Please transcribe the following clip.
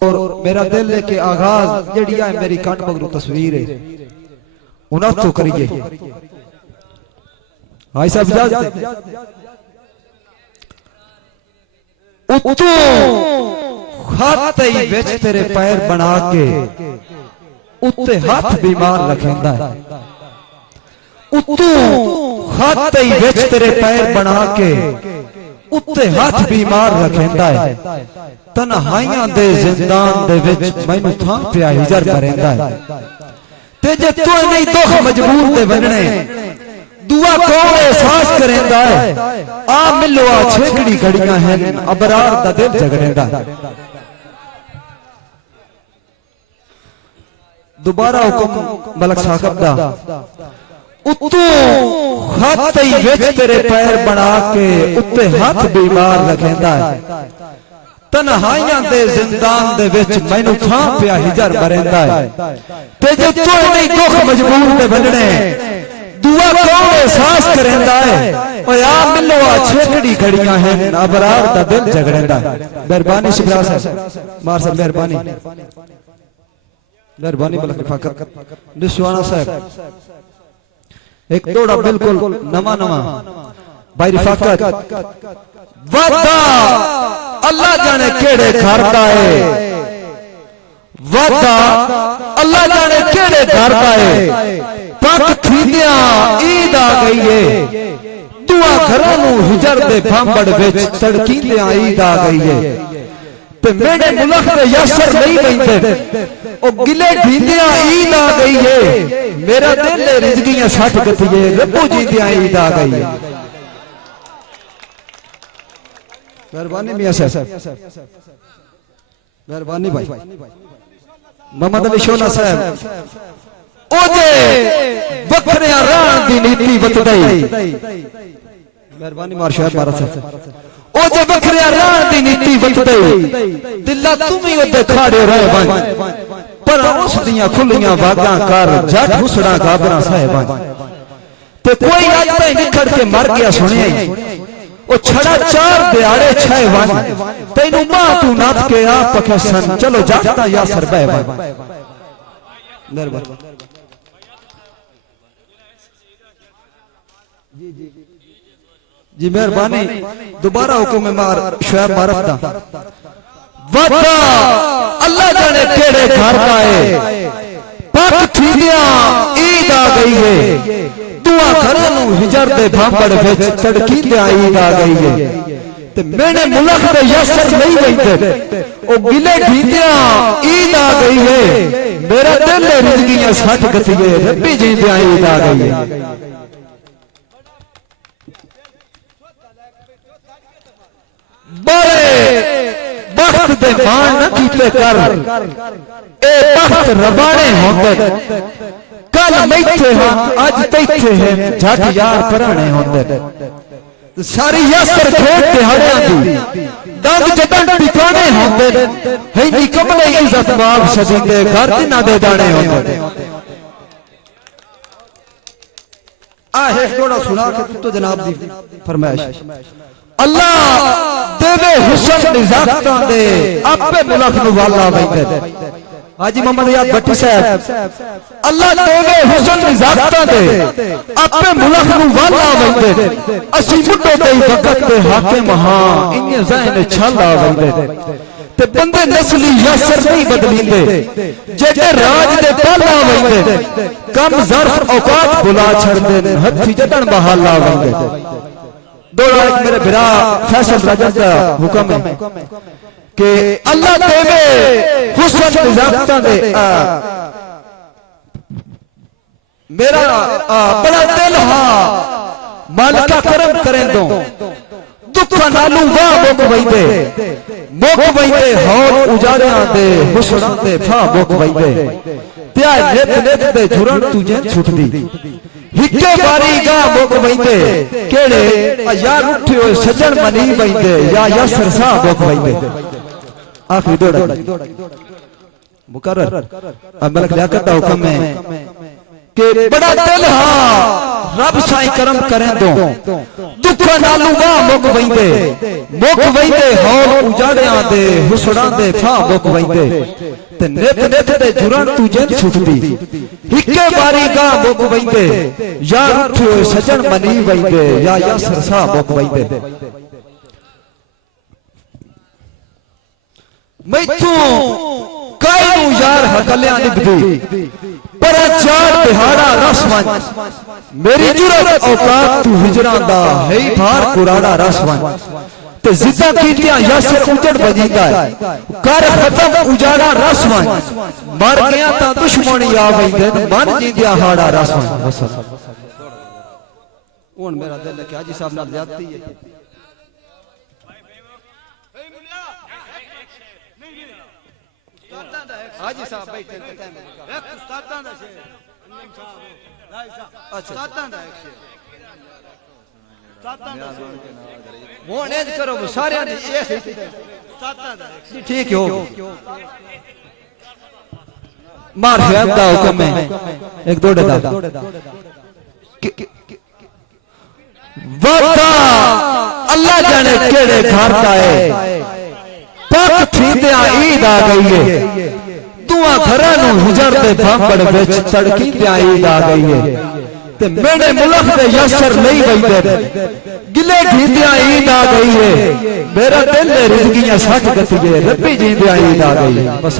और मेरा दिल लेके आगाज जड़ी है मेरी कंठ मगरू तस्वीर है उन्हें तो करिए भाई साहब इजाजत उतो हाथ ही विच तेरे पैर बना के उत्ते हाथ बीमार रखेंदा है उतो हाथ ही विच तेरे पैर बना के उत्ते हाथ बीमार रखेंदा है तन्हाइयां दे जिंदान दे विच मैनू थां पिया हिजर करेंदा है ते जे तू नहीं दुख मजबूर दे बनने दुआ कौन एहसास करेंदा है आ मिलो आ छेकड़ी घड़ियां हैं अबरार दा दिल जगड़ेंदा दोबारा हुक्म मलक साहब दा उतो हाथ ही विच तेरे पैर बना के उत्ते हाथ बीमार रखेंदा है तन्हाइयां दे जिंदान दे विच मैनू थां पिया हिजर मरेंदा है ते जे तू नहीं दुख मजबूर दे बनने दुआ कौन एहसास करेंदा है ओ आ मिलो आ छेकड़ी घड़ियां हैं अबरार दा दिल जगड़ेंदा मेहरबानी शिबरा साहब मार साहब मेहरबानी मेहरबानी मलक फकत निशाना साहब एक दौड़ा बिल्कुल नवा नवा भाई रिफाकत वादा अल्लाह जाने केड़े घर दा है वादा अल्लाह जाने केड़े घर दा है पक खरीदिया ईद आ गई है दुआ घरों नू हिजर दे भांबड़ विच तड़कींदियां ईद आ गई है ते मेरे मुल्क दे यासर नहीं बैंदे ओ गिले भींदियां ईद आ गई है मेरा दिल रिजगियां सट गतिए रब्बू जींदियां ईद आ गई है मेहरबानी मियां साहब मेहरबानी भाई मोहम्मद अली शोना साहब ओ जे बकरियां रान दी नीति बतदई मेहरबानी मार शाह भारत साहब ओ जे बकरियां रान दी नीति बतदई दिल्ला तुम ही ओदे खाड़े रह बन पर उस दियां खुलियां वागां कर जट हुसड़ा गाबरा साहिबां ते कोई अज तक निखड़ के मर गया सुनिया ओ छड़ा चार दिहाड़े छे वन तैनू मां तू नाथ के आ पखे सन चलो जाता या सरबे मेहरबानी जी मेहरबानी दोबारा हुक्म मार शुएब मारफ दा वादा अल्लाह जाने केड़े घर का है पक थीदियां ईद आ गई है दुआ घरों नू हिजर दे भांबड़ विच तड़कींदियां ईद आ गई है ते मेरे मुल्क दे यासर नहीं बैंदे ओ गिले भींदियां ईद आ गई है मेरा दिल रिजगियां सट गतिए रब्बी जींदियां ईद आ गई है बड़े बख्त दे मान न कीते कर ए बख्त रबाने होंदे कल मैथे हां अज तैथे हैं झट यार पराने होंदे सारी यासर खेत दिहाड़ियां दी दंद जटन टिकाने होंदे हैनी कमले इज्जत बाब सजिंदे घर दिना दे दाने होंदे आ है थोड़ा सुना के तो जनाब दी फरमाइश अल्लाह देवे हुस्न निजाकतां दे आपे मुल्क नू वाला वैंदे हाजी मोहम्मद याद भट्टी साहब अल्लाह देवे हुस्न निजाकतां दे आपे मुल्क नू वाला वैंदे असी मुद्दे दे वक्त ते हाकिम हां इन्ने ज़हन छाला वैंदे ते बंदे नस्ली यासर नहीं बदलींदे जेके राज दे पाला वैंदे कम ज़र्फ औकात बुला छड़दे हथी जटन बहाला वैंदे दौड़ा एक मेरे बिरा फैसल रजत का हुक्म है कि अल्लाह देवे हुस्न निजाकतां दे मेरा बड़ा दिल हा मालिका करम करें दो दुखा नालू वाह मुक वैंदे हौर उजाड़ियां दे हुस्नां दे फा मुक वैंदे त्या नित नित दे झुरण तुझे छुटदी हिके बारी गा मुक वैंदे केड़े यार उठियो सजन मनी वैंदे या यासर सा मुक वैंदे आखिरी दौड़ा मुकर्रर अब मलक लियाकत दा हुक्म है कि बड़ा दिल हा रब साईं करम करें दो दुख पत्थर नालू वा मुक वैंदे हौल उजाड़ियां दे हुसड़ां दे फा मुक वैंदे ते नित नित दे जुरन तू जिन छुटदी हिक्के बारी गा मुक वैंदे यार उठियो सजन मनी वैंदे या सरसा मुक वैंदे मैथू कायू यार हकलियां निभदी पर चार दिहाड़ा रसवन मेरी जुरत औकात तू हिजरा दा है भार कुराड़ा रसवन ते जिद्दा कीतियां यासर उजड़ बजीदा है कर खत्म उजाड़ा रसवन मर गया ता दुश्मन आ वैंदे मन जींदिया हाड़ा रसवन हुन मेरा दिल है कि हाजी साहब नाल ज्यादती है हाजी साहब बैठे एक उस्तादां दा शेर अच्छा उस्तादां दा एक शेर उस्तादां दा हुन इंज करो सारे दी ये उस्तादां दा एक ठीक हो मार शहब दा हुक्म है एक दोड़े दा वता अल्लाह जाने केड़े घर दा है पक थींदियां ईद आ गई है दुआ घरां नूं हिजर दे भांबड़ विच तड़की ते ईद आ गई है ते मेरे मुल्क दे यसर नहीं वैंदे गिले थींदियां ईद आ गई है मेरा दिल रिज़कियां सच गतिए रब्बी जींदियां ईद आ गई है बस